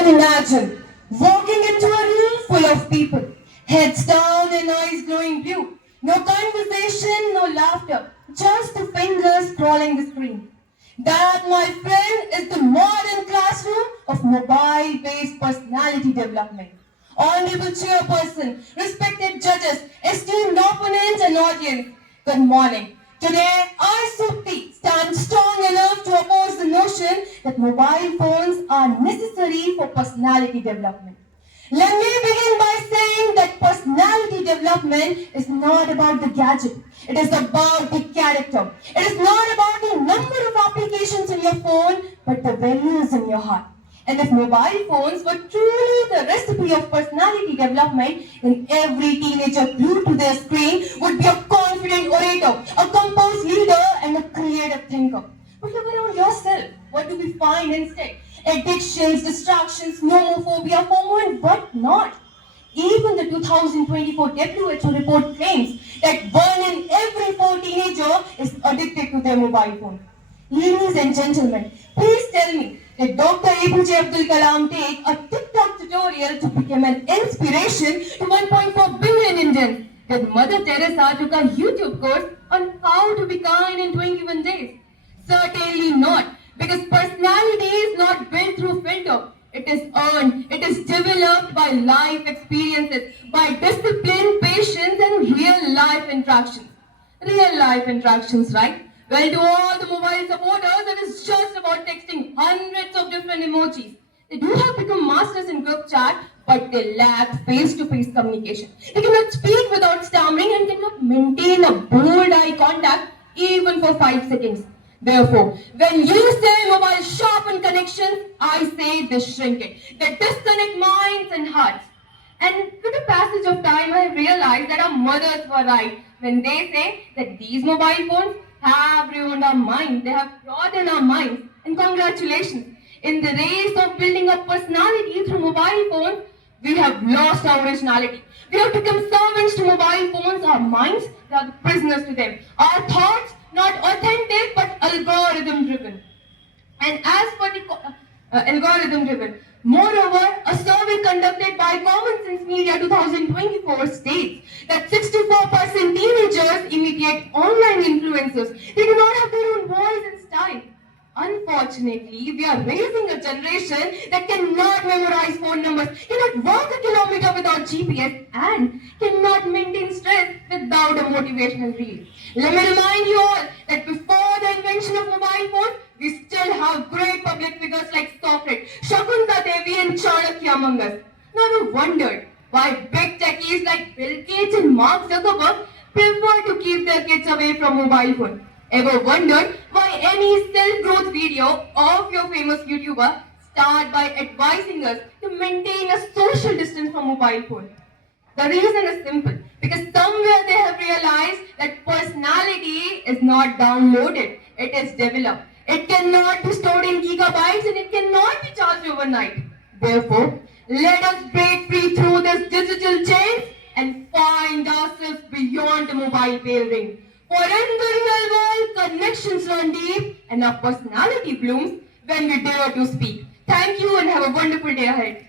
And imagine walking into a room full of people, heads down and eyes glowing blue. No conversation, no laughter, just the fingers scrolling the screen. That, my friend, is the modern classroom of mobile-based personality development. Honorable chairperson, respected judges, esteemed opponents and audience, good morning. Today, I, Supti, stand strong enough to oppose the notion that mobile phones are necessary for personality development. Let me begin by saying that personality development is not about the gadget. It is about the character. It is not about the number of applications in your phone, but the values in your heart. And if mobile phones were truly the recipe of personality development, then every teenager glued to their screen would be a confident orator, a composed leader, and a creative thinker. But look around yourself. What do we find instead? Addictions, distractions, nomophobia, FOMO, and what not. Even the 2024 WHO report claims that 1 in every 4 teenager is addicted to their mobile phone. Ladies and gentlemen, please tell me, did Dr. APJ Abdul Kalam take a TikTok tutorial to become an inspiration to 1.4 billion Indians? Did Mother Teresa took a YouTube course on how to be kind in 21 days? Certainly not, because personality is not built through filter. It is earned, it is developed by life experiences, by discipline, patience, and real life interactions. Real life interactions, right? Well, to all the mobile supporters, it is just about texting hundreds of different emojis. They do have become masters in group chat, but they lack face-to-face communication. They cannot speak without stammering and cannot maintain a bold eye contact even for 5 seconds. Therefore, when you say mobile sharpen connections, I say they shrink it. They disconnect minds and hearts. And with the passage of time, I have realized that our mothers were right when they say that these mobile phones have ruined our minds. They have broadened our minds. And congratulations. In the race of building up personality through mobile phones, we have lost our originality. We have become servants to mobile phones. Our minds, they are the prisoners to them. Our thoughts, not authentic but algorithm driven. And as per the algorithm driven, moreover, a survey conducted by Common Sense Media 2024 states that 64% teenagers imitate online influencers. They do not have their own voice and style. Unfortunately, we are raising a generation that cannot memorize phone numbers, cannot walk a kilometer without GPS, and cannot maintain stress without a motivational reel. Let me remind you all that before the invention of mobile phones, we still have great public figures like Socrates, Shakuntala Devi, and Chanakya among us. Now you wondered why big techies like Bill Gates and Mark Zuckerberg prefer to keep their kids away from mobile phones. Ever wondered why any self-growth video of your famous YouTuber start by advising us to maintain a social distance from mobile phone? The reason is simple, because somewhere they have realized that personality is not downloaded, it is developed. It cannot be stored in gigabytes and it cannot be charged overnight. Therefore, let us break free through this digital chain and find ourselves beyond the mobile bell ring. For in the real world, connections run deep and our personality blooms when we dare to speak. Thank you and have a wonderful day ahead.